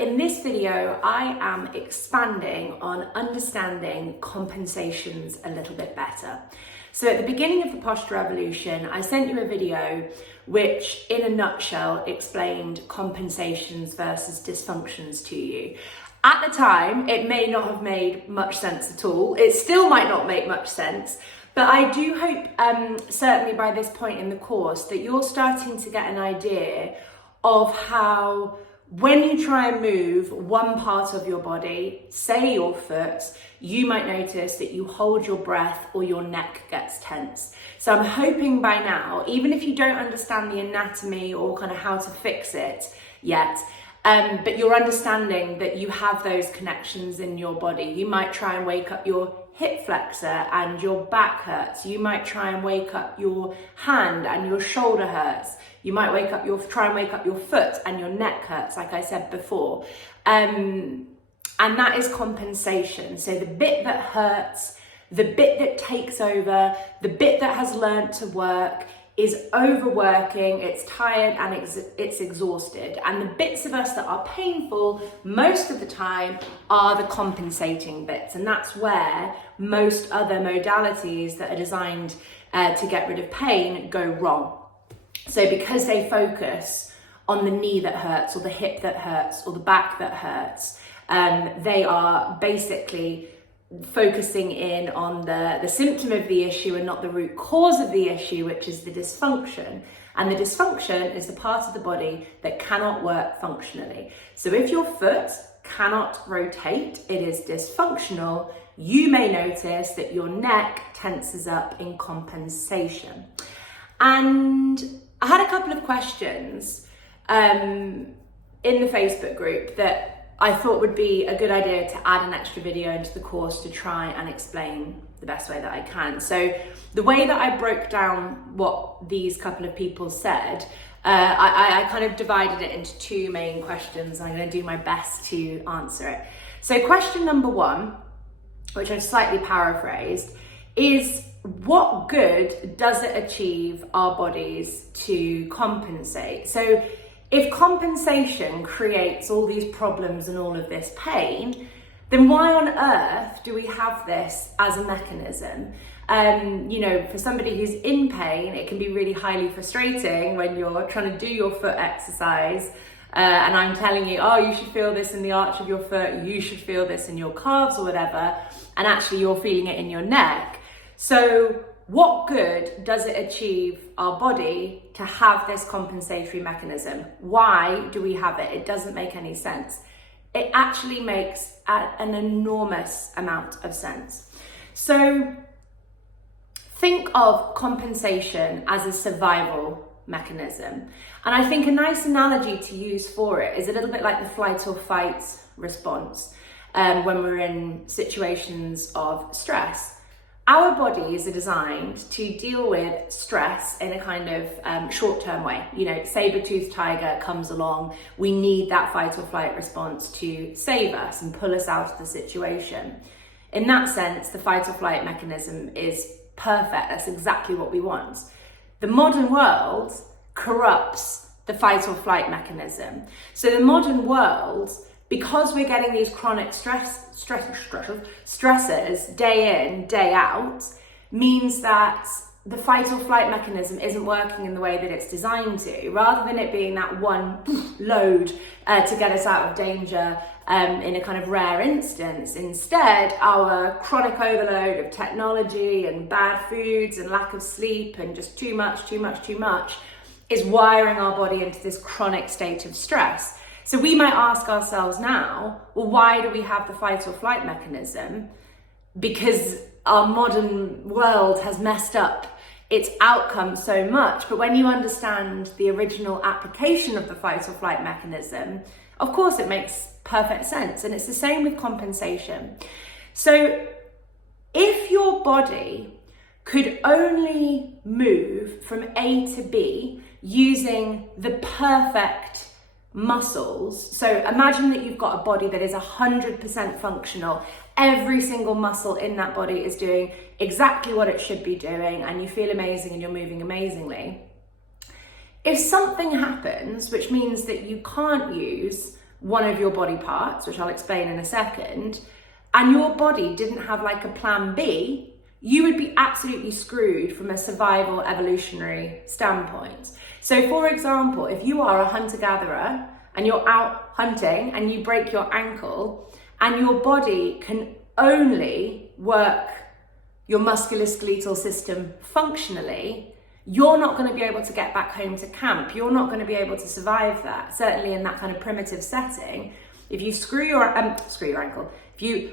in this video, I am expanding on understanding compensations a little bit better. So at the beginning of the Posture Revolution, I sent you a video which, in a nutshell, explained compensations versus dysfunctions to you. At the time, it may not have made much sense at all. It still might not make much sense, but I do hope, certainly by this point in the course, that you're starting to get an idea of how, when you try and move one part of your body, say your foot, you might notice that you hold your breath or your neck gets tense. So I'm hoping by now, even if you don't understand the anatomy or kind of how to fix it yet, but you're understanding that you have those connections in your body. You might try and wake up your hip flexor and your back hurts. You might try and wake up your hand and your shoulder hurts. You might try and wake up your foot and your neck hurts, like I said before. And that is compensation. So the bit that hurts, the bit that takes over, the bit that has learned to work is overworking, it's tired and it's exhausted. And the bits of us that are painful most of the time are the compensating bits. And that's where most other modalities that are designed to get rid of pain go wrong. So because they focus on the knee that hurts or the hip that hurts or the back that hurts, they are basically focusing in on the symptom of the issue and not the root cause of the issue, which is the dysfunction. And the dysfunction is the part of the body that cannot work functionally. So if your foot cannot rotate, it is dysfunctional. You may notice that your neck tenses up in compensation. And I had a couple of questions in the Facebook group that I thought would be a good idea to add an extra video into the course to try and explain the best way that I can. So the way that I broke down what these couple of people said, I kind of divided it into two main questions. I'm going to do my best to answer it. So question number one, which I've slightly paraphrased, is what good does it achieve our bodies to compensate? So if compensation creates all these problems and all of this pain, then why on earth do we have this as a mechanism? For somebody who's in pain, it can be really highly frustrating when you're trying to do your foot exercise and I'm telling you, oh, you should feel this in the arch of your foot, you should feel this in your calves or whatever, and actually you're feeling it in your neck. So what good does it achieve our body to have this compensatory mechanism? Why do we have it? It doesn't make any sense. It actually makes an enormous amount of sense. So think of compensation as a survival mechanism. And I think a nice analogy to use for it is a little bit like the flight or fight response when we're in situations of stress. Our bodies are designed to deal with stress in a kind of short-term way. Saber-toothed tiger comes along. We need that fight or flight response to save us and pull us out of the situation. In that sense, the fight or flight mechanism is perfect. That's exactly what we want. The modern world corrupts the fight or flight mechanism. So the modern world, because we're getting these chronic stressors day in, day out, means that the fight or flight mechanism isn't working in the way that it's designed to. Rather than it being that one load to get us out of danger in a kind of rare instance, instead our chronic overload of technology and bad foods and lack of sleep and just too much is wiring our body into this chronic state of stress. So we might ask ourselves now, well, why do we have the fight or flight mechanism? Because our modern world has messed up its outcome so much. But when you understand the original application of the fight or flight mechanism, of course it makes perfect sense. And it's the same with compensation. So if your body could only move from A to B using the perfect muscles. So imagine that you've got a body that is 100% functional. Every single muscle in that body is doing exactly what it should be doing, and you feel amazing and you're moving amazingly. If something happens, which means that you can't use one of your body parts, which I'll explain in a second, and your body didn't have like a plan B, you would be absolutely screwed from a survival evolutionary standpoint. So for example, if you are a hunter-gatherer and you're out hunting and you break your ankle and your body can only work your musculoskeletal system functionally, you're not going to be able to get back home to camp. You're not going to be able to survive that, certainly in that kind of primitive setting. If you screw your ankle, if you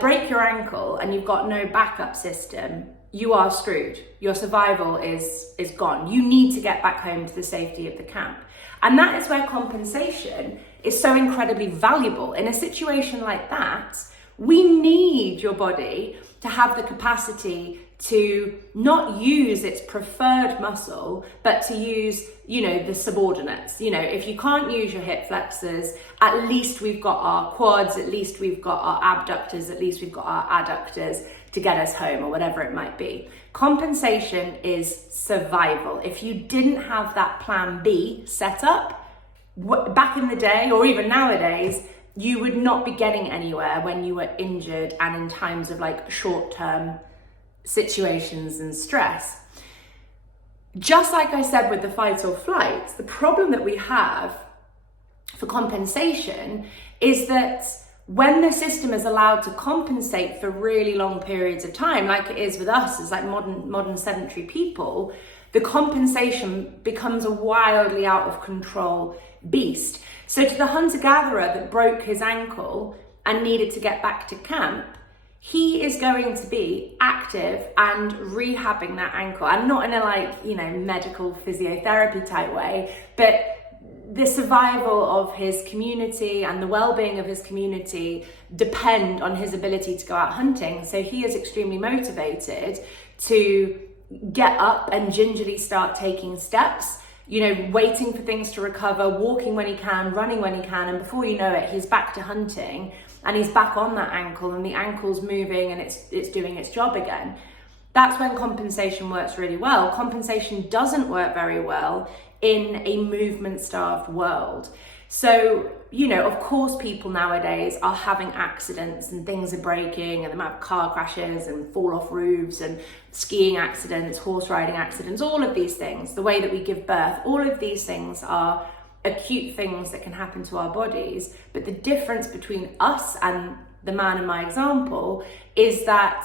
break your ankle and you've got no backup system, you are screwed. Your survival is gone. You need to get back home to the safety of the camp. And that is where compensation is so incredibly valuable. In a situation like that, we need your body to have the capacity to not use its preferred muscle, but to use, the subordinates. If you can't use your hip flexors, at least we've got our quads, at least we've got our abductors, at least we've got our adductors to get us home, or whatever it might be. Compensation is survival. If you didn't have that plan B set up, back in the day, or even nowadays, you would not be getting anywhere when you were injured and in times of like short-term situations and stress. Just like I said with the fight or flight, the problem that we have for compensation is that when the system is allowed to compensate for really long periods of time, like it is with us as like modern sedentary people, the compensation becomes a wildly out of control beast. So to the hunter-gatherer that broke his ankle and needed to get back to camp, he is going to be active and rehabbing that ankle, and not in a medical physiotherapy type way, but the survival of his community and the well-being of his community depend on his ability to go out hunting. So he is extremely motivated to get up and gingerly start taking steps, waiting for things to recover, walking when he can, running when he can, and before you know it, he's back to hunting and he's back on that ankle and the ankle's moving and it's doing its job again. That's when compensation works really well. Compensation doesn't work very well in a movement-starved world. So, of course people nowadays are having accidents and things are breaking and they might have car crashes and fall off roofs and skiing accidents, horse riding accidents, all of these things, the way that we give birth, all of these things are acute things that can happen to our bodies. But the difference between us and the man in my example is that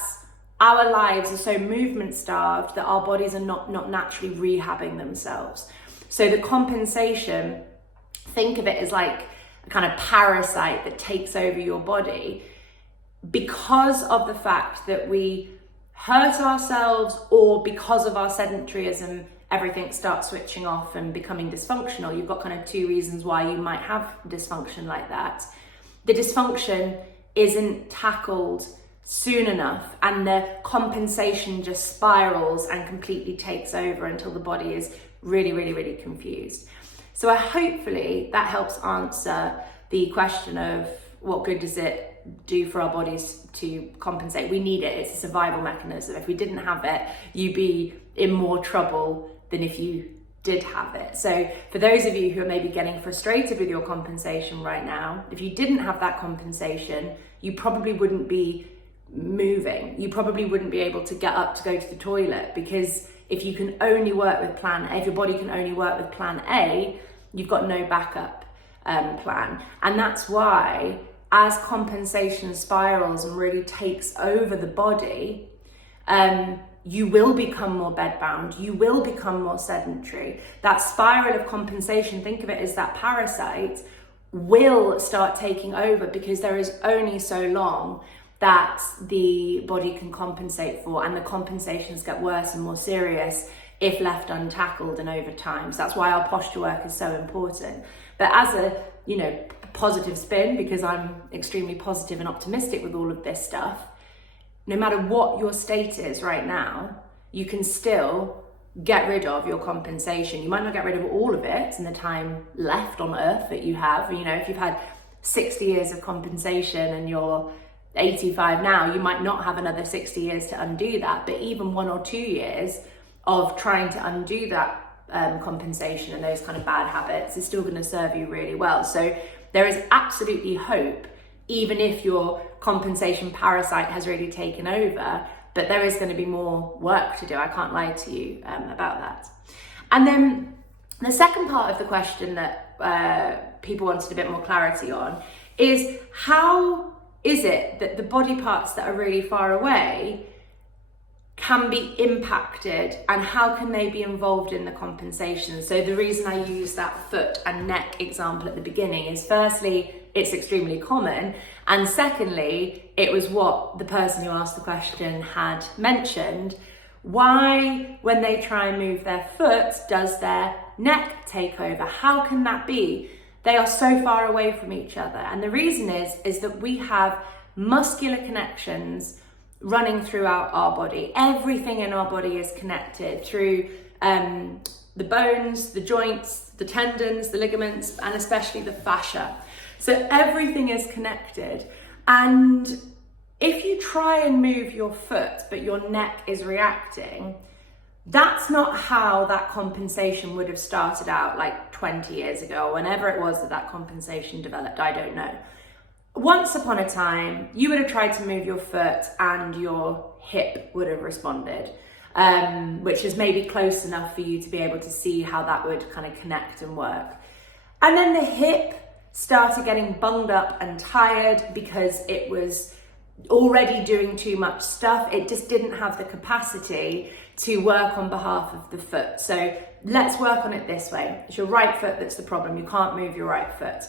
our lives are so movement starved that our bodies are not naturally rehabbing themselves. So the compensation, think of it as like a kind of parasite that takes over your body because of the fact that we hurt ourselves, or because of our sedentaryism, everything starts switching off and becoming dysfunctional. You've got kind of two reasons why you might have dysfunction like that. The dysfunction isn't tackled soon enough and the compensation just spirals and completely takes over until the body is really, really, really confused. So hopefully that helps answer the question of what good does it do for our bodies to compensate. We need it. It's a survival mechanism. If we didn't have it, you'd be in more trouble than if you did have it. So for those of you who are maybe getting frustrated with your compensation right now, if you didn't have that compensation, you probably wouldn't be moving. You probably wouldn't be able to get up to go to the toilet, because if you can only work with plan A, if your body can only work with plan A, you've got no backup plan. And that's why as compensation spirals and really takes over the body, you will become more bedbound, you will become more sedentary. That spiral of compensation, think of it as that parasite, will start taking over, because there is only so long that the body can compensate for, and the compensations get worse and more serious if left untackled and over time. So that's why our posture work is so important. But as a positive spin, because I'm extremely positive and optimistic with all of this stuff, no matter what your state is right now, you can still get rid of your compensation. You might not get rid of all of it in the time left on earth that you have. If you've had 60 years of compensation and you're 85 now, you might not have another 60 years to undo that. But even 1 or 2 years of trying to undo that compensation and those kind of bad habits is still going to serve you really well. So there is absolutely hope, even if your compensation parasite has really taken over, but there is going to be more work to do. I can't lie to you about that. And then the second part of the question that people wanted a bit more clarity on is, how is it that the body parts that are really far away can be impacted, and how can they be involved in the compensation? So the reason I use that foot and neck example at the beginning is, firstly, it's extremely common, and secondly, it was what the person who asked the question had mentioned. Why, when they try and move their foot, does their neck take over? How can that be? They are so far away from each other, and the reason is that we have muscular connections running throughout our body. Everything in our body is connected through the bones, the joints, the tendons, the ligaments, and especially the fascia. So everything is connected. And if you try and move your foot, but your neck is reacting, that's not how that compensation would have started out like 20 years ago, whenever it was that that compensation developed, I don't know. Once upon a time, you would have tried to move your foot and your hip would have responded, which is maybe close enough for you to be able to see how that would kind of connect and work. And then the hip started getting bunged up and tired because it was already doing too much stuff. It just didn't have the capacity to work on behalf of the foot. So let's work on it this way. It's your right foot that's the problem. You can't move your right foot.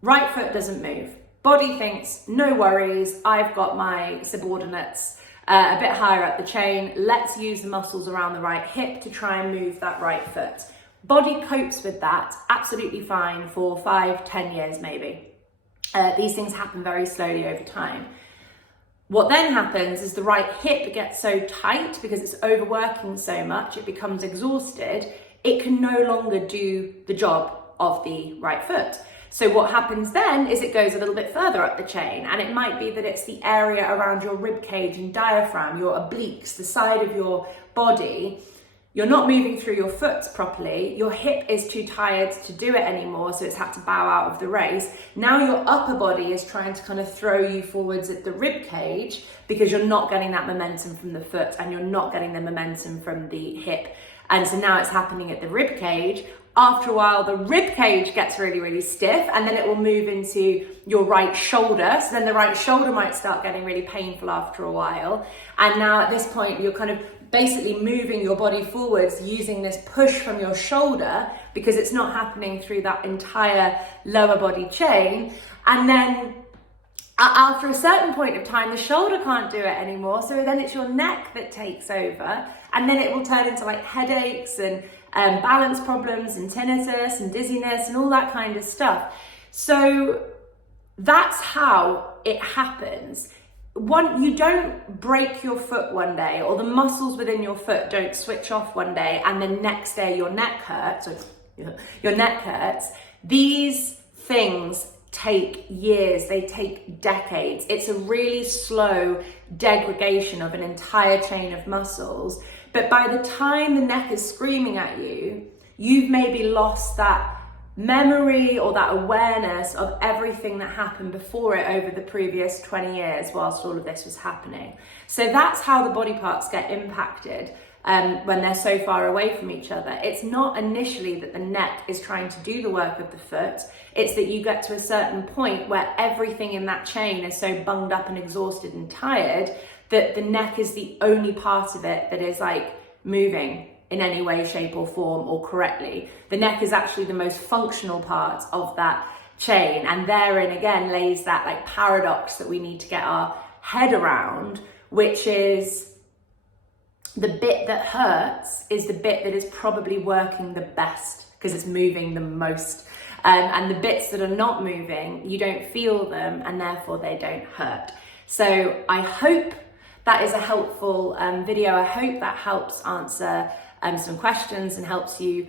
Right foot doesn't move. Body thinks, no worries, I've got my subordinates a bit higher up the chain. Let's use the muscles around the right hip to try and move that right foot. Body copes with that absolutely fine for 5-10 years maybe. These things happen very slowly over time. What then happens is the right hip gets so tight because it's overworking so much, it becomes exhausted, it can no longer do the job of the right foot. So what happens then is it goes a little bit further up the chain, and it might be that it's the area around your rib cage and diaphragm, your obliques, the side of your body. You're not moving through your foot properly. Your hip is too tired to do it anymore, so it's had to bow out of the race. Now your upper body is trying to kind of throw you forwards at the rib cage because you're not getting that momentum from the foot and you're not getting the momentum from the hip. And so now it's happening at the rib cage. After a while, the rib cage gets really, really stiff, and then it will move into your right shoulder. So then the right shoulder might start getting really painful after a while. And now at this point, you're kind of basically moving your body forwards using this push from your shoulder because it's not happening through that entire lower body chain. And then after a certain point of time, the shoulder can't do it anymore. So then it's your neck that takes over, and then it will turn into like headaches and balance problems and tinnitus and dizziness and all that kind of stuff. So that's how it happens. You don't break your foot one day, or the muscles within your foot don't switch off one day and the next day your neck hurts, or your neck hurts. These things take years, they take decades. It's a really slow degradation of an entire chain of muscles. But by the time the neck is screaming at you, you've maybe lost that memory or that awareness of everything that happened before it over the previous 20 years whilst all of this was happening. So that's how the body parts get impacted when they're so far away from each other. It's not initially that the neck is trying to do the work of the foot. It's that you get to a certain point where everything in that chain is so bunged up and exhausted and tired that the neck is the only part of it that is like moving in any way, shape or form or correctly. The neck is actually the most functional part of that chain, and therein again lays that like paradox that we need to get our head around, which is the bit that hurts is the bit that is probably working the best because it's moving the most. And the bits that are not moving, you don't feel them and therefore they don't hurt. So I hope that is a helpful video. I hope that helps answer some questions and helps you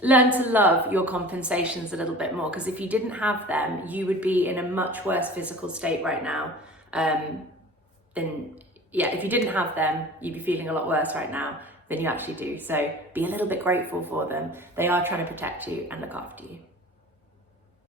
learn to love your compensations a little bit more, because if you didn't have them, you would be in a much worse physical state right now. If you didn't have them, you'd be feeling a lot worse right now than you actually do. So be a little bit grateful for them. They are trying to protect you and look after you.